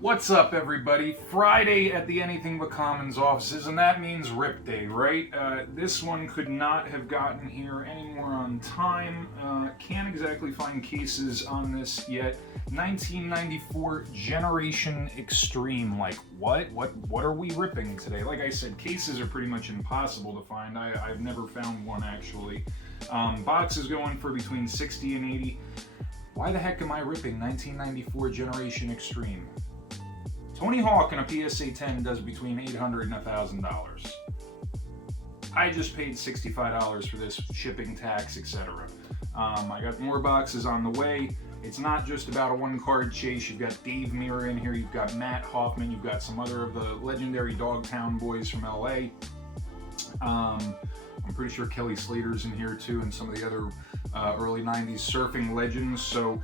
What's up, everybody? Friday at the Anything But Commons offices, and that means Rip Day, right? This one could not have gotten here any more on time. Can't exactly find cases on this yet. 1994 Generation Extreme. Like, what? What are we ripping today? Like I said, cases are pretty much impossible to find. I've never found one, actually. Boxes going for between 60 and 80. Why the heck am I ripping 1994 Generation Extreme? Tony Hawk in a PSA 10 does between $800 and $1,000. I just paid $65 for this, shipping, tax, etc. I got more boxes on the way. It's not just about a one-card chase. You've got Dave Mirra in here. You've got Matt Hoffman. You've got some other of the legendary Dogtown boys from LA. I'm pretty sure Kelly Slater's in here too, and some of the other early 90s surfing legends. So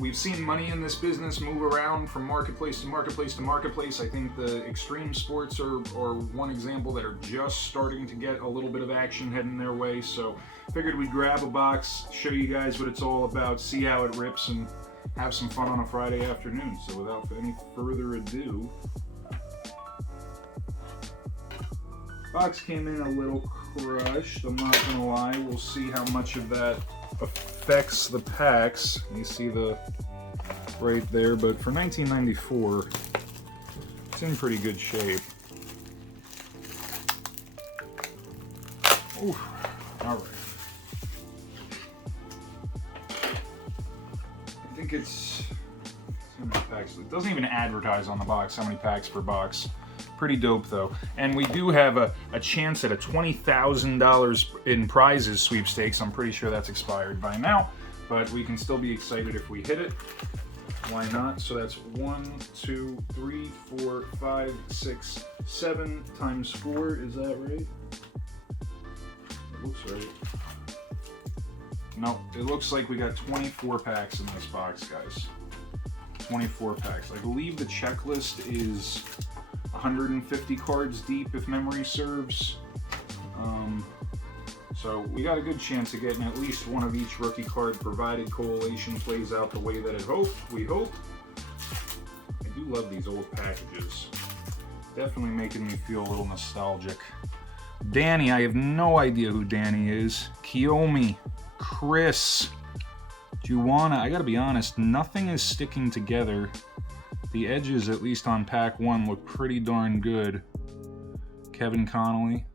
we've seen money in this business move around from marketplace to marketplace to marketplace. I think the extreme sports are one example that are just starting to get a little bit of action heading their way. So figured we'd grab a box, show you guys what it's all about, see how it rips, and have some fun on a Friday afternoon. So without any further ado, box came in a little crushed, I'm not gonna lie. We'll see how much of that affects the packs. You see the right there, but for 1994, it's in pretty good shape. Oof. All right. I think it's how many packs. It doesn't even advertise on the box how many packs per box. Pretty dope though. And we do have a chance at a $20,000 in prizes sweepstakes. I'm pretty sure that's expired by now, but we can still be excited if we hit it. Why not? So that's 1, 2, 3, 4, 5, 6, 7 times 4. Is that right? It looks right. No, it looks like we got 24 packs in this box, guys. 24 packs. I believe the checklist is 150 cards deep, if memory serves. So we got a good chance of getting at least one of each rookie card, provided Correlation plays out the way that we hope. I do love these old packages. Definitely making me feel a little nostalgic. Danny, I have no idea who Danny is. Kiyomi, Chris, Juwana. I gotta be honest, nothing is sticking together. The edges, at least on pack 1, look pretty darn good. Kevin Connolly.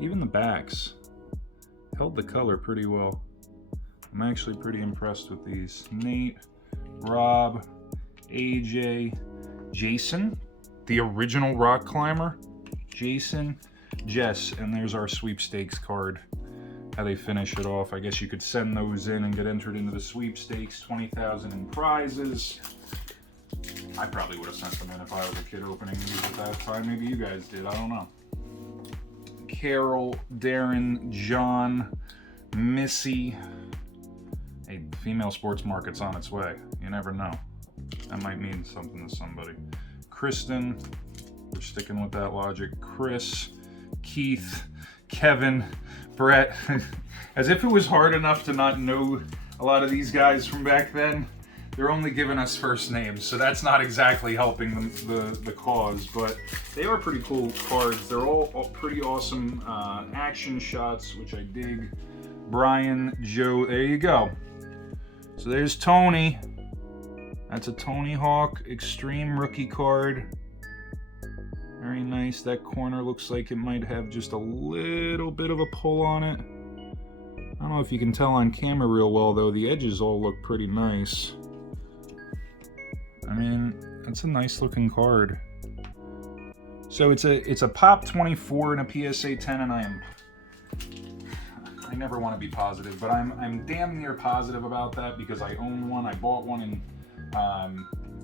Even the backs held the color pretty well. I'm actually pretty impressed with these. Nate, Rob, AJ, Jason, the original rock climber, Jason, Jess, and there's our sweepstakes card. How they finish it off. I guess you could send those in and get entered into the sweepstakes. 20,000 in prizes. I probably would have sent them in if I was a kid opening these at that time. Maybe you guys did, I don't know. Carol, Darren, John, Missy. Hey, female sports market's on its way. You never know. That might mean something to somebody. Kristen, we're sticking with that logic. Chris, Keith, Kevin, Brett. As if it was hard enough to not know a lot of these guys from back then. They're only giving us first names, so that's not exactly helping the cause, but they are pretty cool cards. They're all pretty awesome action shots, which I dig. Brian, Joe, there you go. So there's Tony. That's a Tony Hawk Extreme rookie card. Very nice. That corner looks like it might have just a little bit of a pull on it. I don't know if you can tell on camera real well, though. The edges all look pretty nice. I mean, it's a nice looking card. So it's a pop 24 and a PSA 10, and I never want to be positive, but I'm damn near positive about that because I own one. I bought one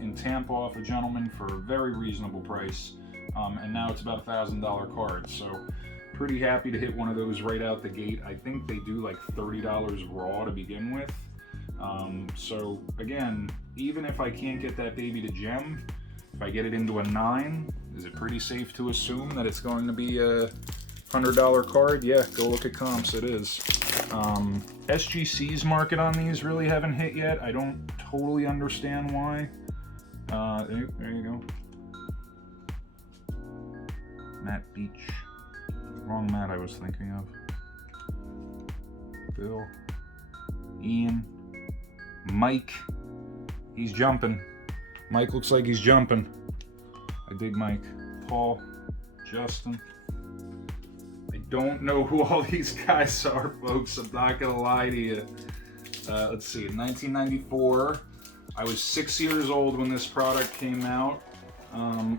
in Tampa off a gentleman for a very reasonable price, and now it's about $1,000 card. So pretty happy to hit one of those right out the gate. I think they do like $30 raw to begin with. So again, even if I can't get that baby to gem, if I get it into a 9, is it pretty safe to assume that it's going to be a $100 card? Yeah, go look at comps, it is. SGC's market on these really haven't hit yet. I don't totally understand why. There you go. Matt Beach. Wrong Matt I was thinking of. Bill. Ian. Mike. He's jumping. Mike looks like he's jumping. I dig Mike. Paul. Justin. I don't know who all these guys are, folks. I'm not gonna lie to you. Let's see. In 1994, I was 6 years old when this product came out.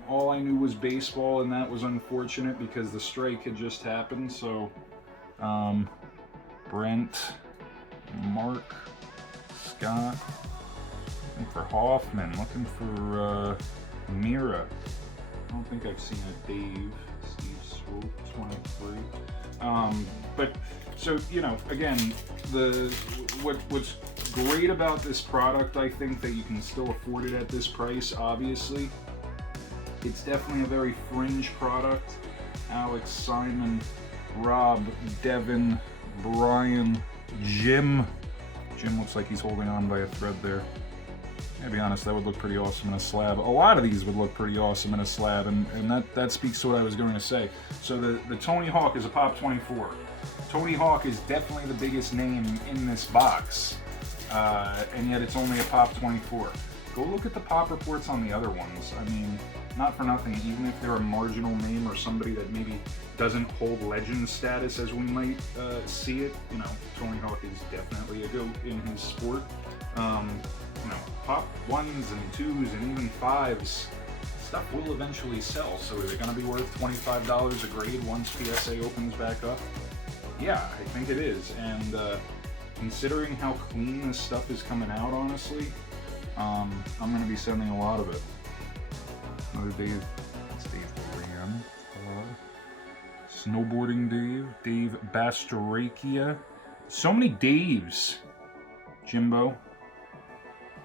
All I knew was baseball, and that was unfortunate because the strike had just happened. So, Brent, Mark, Scott, looking for Hoffman, looking for Mirra. I don't think I've seen a Dave. Steve Swope, 23. But so, you know, again, what's great about this product, I think, that you can still afford it at this price, obviously. It's definitely a very fringe product. Alex, Simon, Rob, Devin, Brian, Jim. Jim looks like he's holding on by a thread there. To be honest, that would look pretty awesome in a slab. A lot of these would look pretty awesome in a slab, and that speaks to what I was going to say. So the Tony Hawk is a Pop 24. Tony Hawk is definitely the biggest name in this box, and yet it's only a Pop 24. Go look at the pop reports on the other ones. I mean, not for nothing, even if they're a marginal name or somebody that maybe doesn't hold legend status as we might see it, you know, Tony Hawk is definitely a GOAT in his sport. You know, pop 1s and 2s and even 5s, stuff will eventually sell. So is it going to be worth $25 a grade once PSA opens back up? Yeah, I think it is. And considering how clean this stuff is coming out, honestly, I'm going to be sending a lot of it. Another Dave. That's Dave Mirra. Snowboarding Dave. Dave Bastorakia. So many Daves. Jimbo.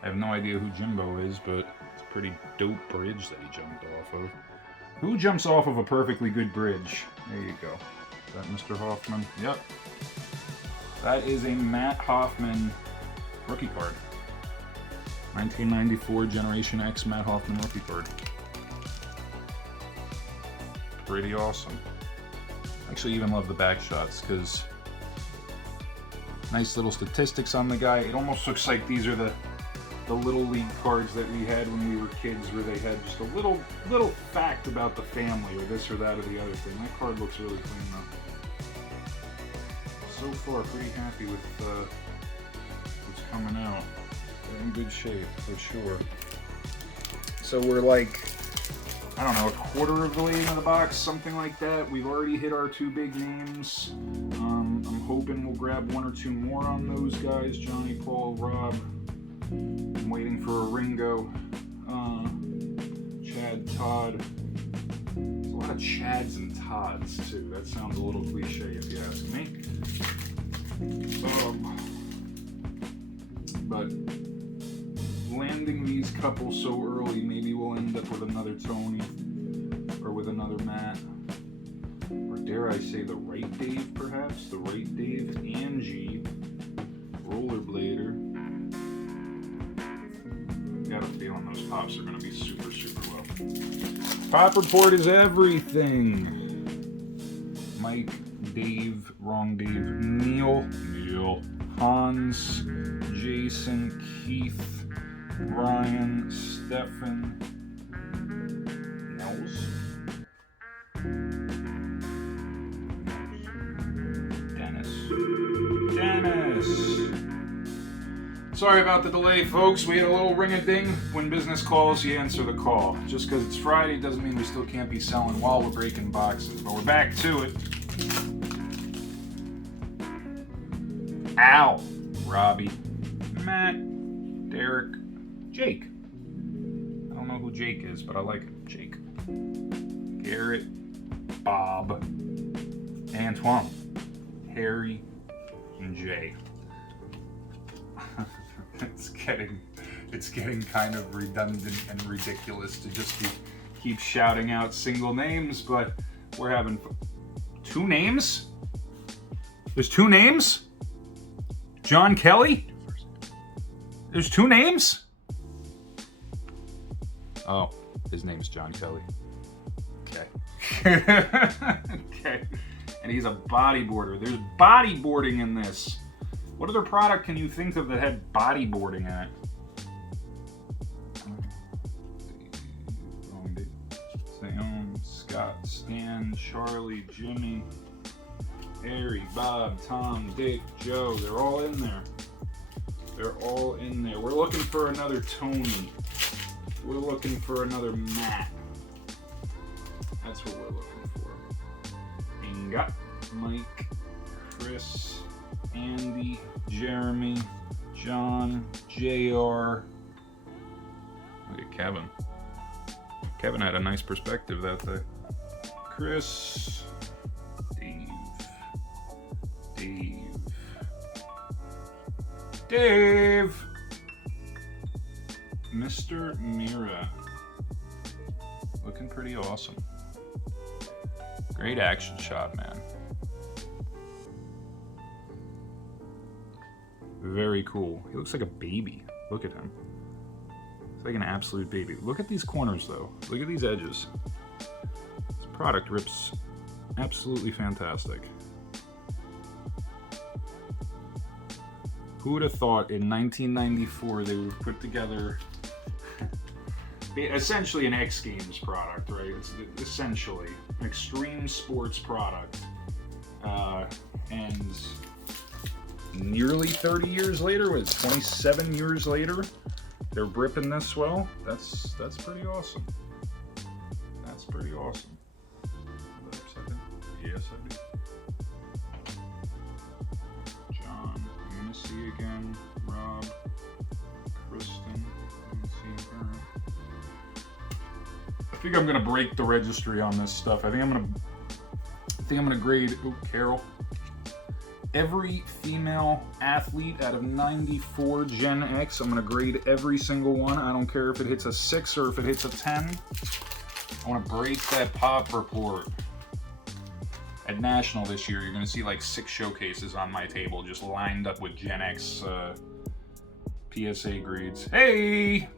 I have no idea who Jimbo is, but it's a pretty dope bridge that he jumped off of. Who jumps off of a perfectly good bridge? There you go. Is that Mr. Hoffman? Yep. That is a Matt Hoffman rookie card. 1994 Generation X Matt Hoffman rookie card. Pretty awesome. I actually even love the back shots because nice little statistics on the guy. It almost looks like these are the little league cards that we had when we were kids, where they had just a little fact about the family or this or that or the other thing. That card looks really clean though. So far, pretty happy with what's coming out. They're in good shape for sure. So we're like, I don't know, a quarter of the way into the box, something like that. We've already hit our two big names. I'm hoping we'll grab one or two more on those guys. Johnny, Paul, Rob. I'm waiting for a Ringo. Chad, Todd. There's a lot of Chads and Todds too. That sounds a little cliche if you ask me. But landing these couples so early, maybe we'll end up with another Tony or with another Matt. Or dare I say the right Dave, perhaps? The right Dave, Angie, Rollerblader. Got a feeling those pops are going to be super, super low. Pop report is everything. Mike, Dave, wrong Dave, Neil, Hans, Jason, Keith, Brian, Stefan, Nels, Dennis. Sorry about the delay, folks. We had a little ring-a-ding. When business calls, you answer the call. Just because it's Friday doesn't mean we still can't be selling while we're breaking boxes. But we're back to it. Al, Robbie, Matt, Derek, Jake. I don't know who Jake is, but I like it. Jake. Garrett, Bob, Antoine, Harry, and Jay. It's getting kind of redundant and ridiculous to just keep shouting out single names, but we're having two names? There's two names? John Kelly? There's two names? Oh, his name's John Kelly. Okay. Okay. And he's a bodyboarder. There's bodyboarding in this. What other product can you think of that had bodyboarding in it? Sam, Scott, Stan, Charlie, Jimmy, Harry, Bob, Tom, Dick, Joe. They're all in there. They're all in there. We're looking for another Tony. We're looking for another Matt. That's what we're looking for. Inga, Mike, Chris, Andy, Jeremy, John, JR. Look at Kevin. Kevin had a nice perspective that day. Chris, Dave, Mr. Mirra. Looking pretty awesome. Great action shot, man. Very cool. He looks like a baby. Look at him. It's like an absolute baby. Look at these corners, though. Look at these edges. This product rips absolutely fantastic. Who would have thought in 1994 they would put together essentially an X Games product, right? It's essentially an extreme sports product. And nearly 30 years later, what, 27 years later, they're ripping this well. That's pretty awesome. That's pretty awesome. Yes, I do. John, I'm gonna see again. Rob, Kristen, I'm gonna see her. I think I'm gonna break the registry on this stuff. I think I'm gonna grade. Ooh, Carol. Every female athlete out of 94 Gen X, I'm going to grade every single one. I don't care if it hits a 6 or if it hits a 10. I want to break that pop report. At National this year, you're going to see like 6 showcases on my table just lined up with Gen X PSA grades. Hey!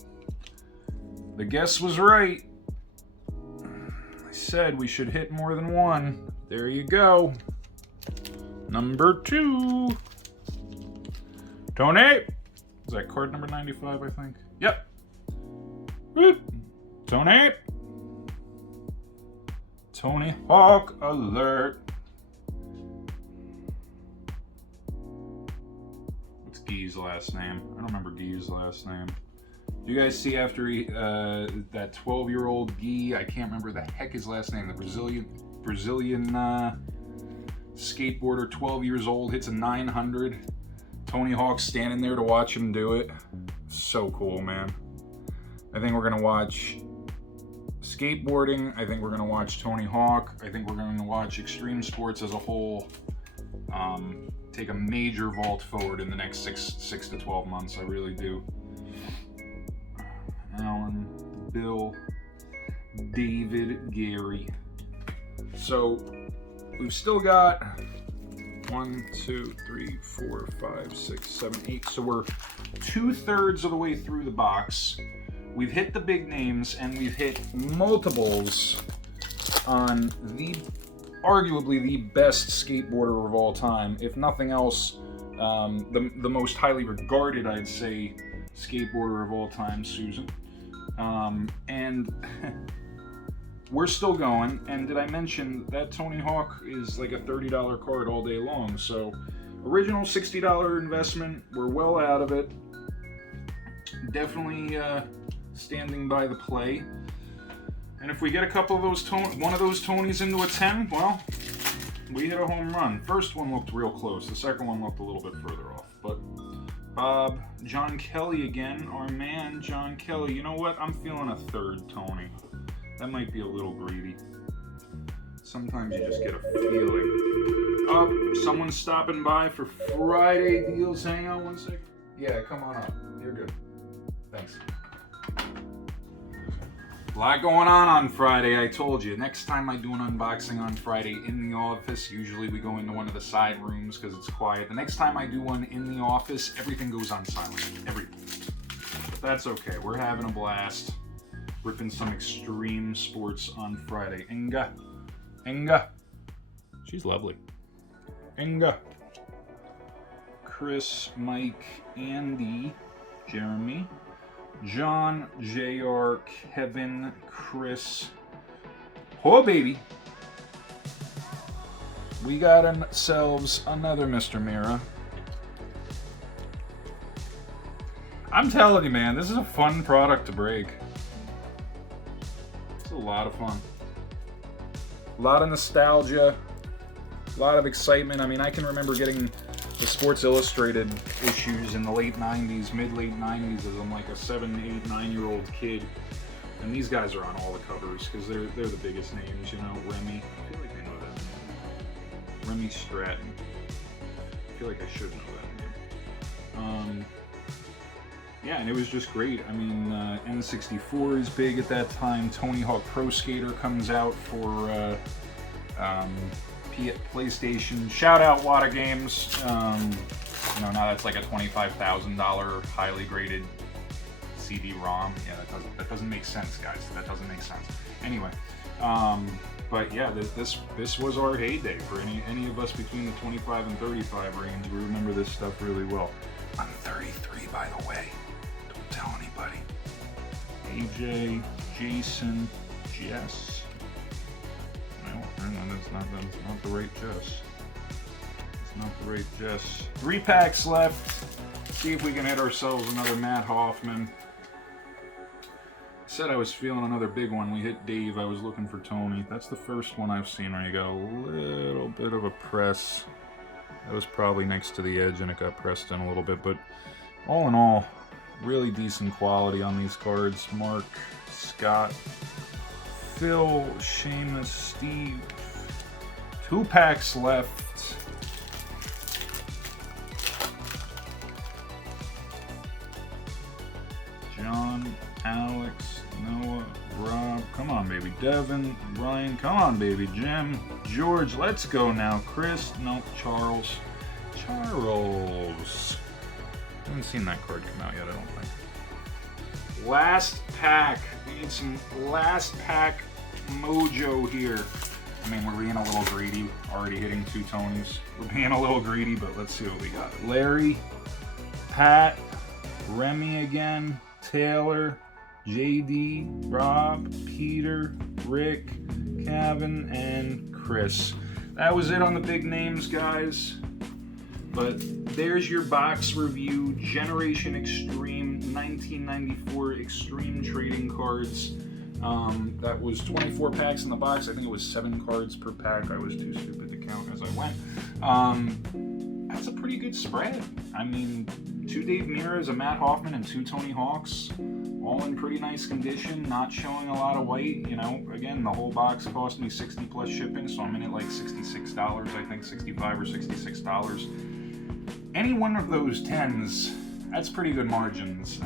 The guess was right. I said we should hit more than one. There you go. Number 2. Tony. Is that card number 95, I think? Yep. Boop. Tony. Tony Hawk alert. What's Guy's last name? I don't remember Guy's last name. Do you guys see after that 12-year-old Guy, I can't remember the heck his last name, the Brazilian skateboarder, 12 years old, hits a 900. Tony Hawk standing there to watch him do it. So cool, man. I think we're gonna watch skateboarding. I think we're gonna watch Tony Hawk. I think we're gonna watch extreme sports as a whole take a major vault forward in the next six to 12 months. I really do. Alan, Bill, David, Gary. So we've still got 1, 2, 3, 4, 5, 6, 7, 8. So we're 2/3 of the way through the box. We've hit the big names and we've hit multiples on arguably the best skateboarder of all time. If nothing else, the most highly regarded, I'd say, skateboarder of all time, Susan. And we're still going, and did I mention that Tony Hawk is like a $30 card all day long? So original $60 investment, we're well out of it. Definitely standing by the play. And if we get a couple of those one of those Tonys into a 10, well, we hit a home run. First one looked real close. The second one looked a little bit further off. But Bob, John Kelly again, our man John Kelly. You know what? I'm feeling a third Tony. That might be a little greedy. Sometimes you just get a feeling. Oh, someone's stopping by for Friday deals. Hang on one second. Yeah, come on up. You're good. Thanks. A lot going on Friday, I told you. Next time I do an unboxing on Friday in the office, usually we go into one of the side rooms because it's quiet. The next time I do one in the office, everything goes on silent. Everything. But that's okay. We're having a blast. ripping some extreme sports on Friday. Inga. She's lovely. Inga. Chris, Mike, Andy, Jeremy, John, JR, Kevin, Chris. Oh, baby. We got ourselves another Mr. Mirra. I'm telling you, man, this is a fun product to break. It's a lot of fun. A lot of nostalgia. A lot of excitement. I mean, I can remember getting the Sports Illustrated issues in the late 90s, mid-late 90s as I'm like a 7, 8, 9-year-old kid. And these guys are on all the covers because they're the biggest names, you know. Remy. I feel like I know that name. Remy Stratton. I feel like I should know that name. Yeah, and it was just great. I mean, N64 is big at that time. Tony Hawk Pro Skater comes out for PlayStation. Shout out Wada Games. You know, now that's like a $25,000 highly graded CD-ROM. Yeah, that doesn't make sense, guys. That doesn't make sense. Anyway, but yeah, this was our heyday for any of us between the 25 and 35 range. We remember this stuff really well. I'm 33, by the way. Don't tell anybody. AJ, Jason, Jess. Well, that's not the right Jess. It's not the right Jess. 3 packs left. See if we can hit ourselves another Matt Hoffman. I said I was feeling another big one. We hit Dave. I was looking for Tony. That's the first one I've seen where you got a little bit of a press. That was probably next to the edge and it got pressed in a little bit. But all in all, really decent quality on these cards. Mark, Scott, Phil, Seamus, Steve. 2 packs left. John, Alex, Noah, Rob, come on baby, Devin, Ryan, come on baby, Jim, George, let's go now, Chris, no, Charles, I haven't seen that card come out yet, I don't think. Last pack, we need some last pack mojo here. I mean, we're being a little greedy, already hitting 2 Tonys. We're being a little greedy, but let's see what we got. Larry, Pat, Remy again, Taylor, JD, Rob, Peter, Rick, Kevin, and Chris. That was it on the big names, guys. But there's your box review. Generation Extreme 1994 Extreme Trading Cards. That was 24 packs in the box. I think it was 7 cards per pack. I was too stupid to count as I went. That's a pretty good spread. I mean, 2 Dave Mirras, a Matt Hoffman, and 2 Tony Hawks, all in pretty nice condition, not showing a lot of white. You know, again, the whole box cost me $60 plus shipping, so I'm in at like $66, I think $65 or $66. Any one of those 10s, that's pretty good margins.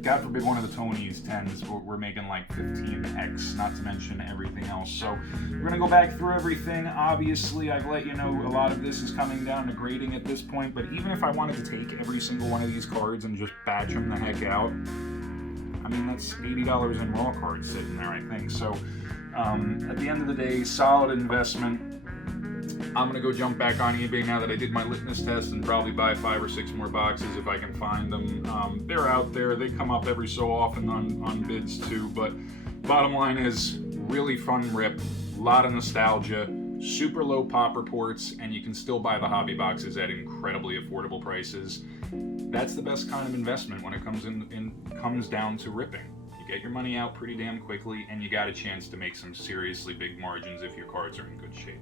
God forbid one of the Tonys 10s, we're making like 15x, not to mention everything else. So we're going to go back through everything. Obviously, I've let you know a lot of this is coming down to grading at this point, but even if I wanted to take every single one of these cards and just batch them the heck out, I mean, that's $80 in raw cards sitting there, I think. So at the end of the day, solid investment. I'm going to go jump back on eBay now that I did my litmus test and probably buy 5 or 6 more boxes if I can find them. They're out there. They come up every so often on bids too. But bottom line is, really fun rip. A lot of nostalgia. Super low pop reports. And you can still buy the hobby boxes at incredibly affordable prices. That's the best kind of investment when it comes down to ripping. You get your money out pretty damn quickly and you got a chance to make some seriously big margins if your cards are in good shape.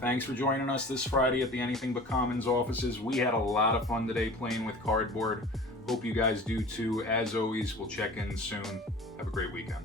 Thanks for joining us this Friday at the Anything But Commons offices. We had a lot of fun today playing with cardboard. Hope you guys do too. As always, we'll check in soon. Have a great weekend.